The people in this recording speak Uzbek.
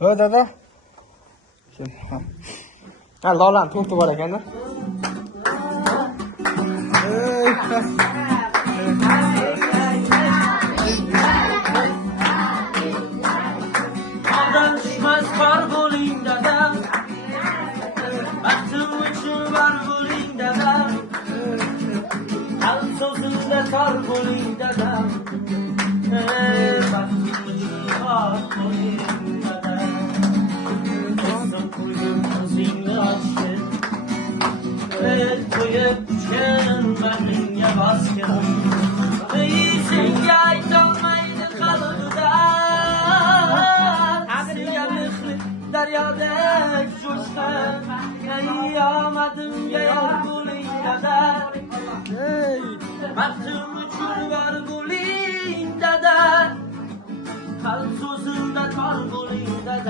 dada. Ha, Lolan to'rti bor ekan-da. Düşmez var bo'ling dadam, baxtim uchun var bo'ling dadam, qalb so'zimda tor bo'ling dadam, baxtim uchun var bo'ling dadam. Ko'zim qo'yib ko'zingni ochgin, qo'yib uchgan bag'ringga bosgin, senga aytolmaydi qalbida daryodek jo'shqin, qiyomatimga yor bo'ling dada, baxtim uchun var bo'ling dada, qalb so'zimda tor bo'ling dada.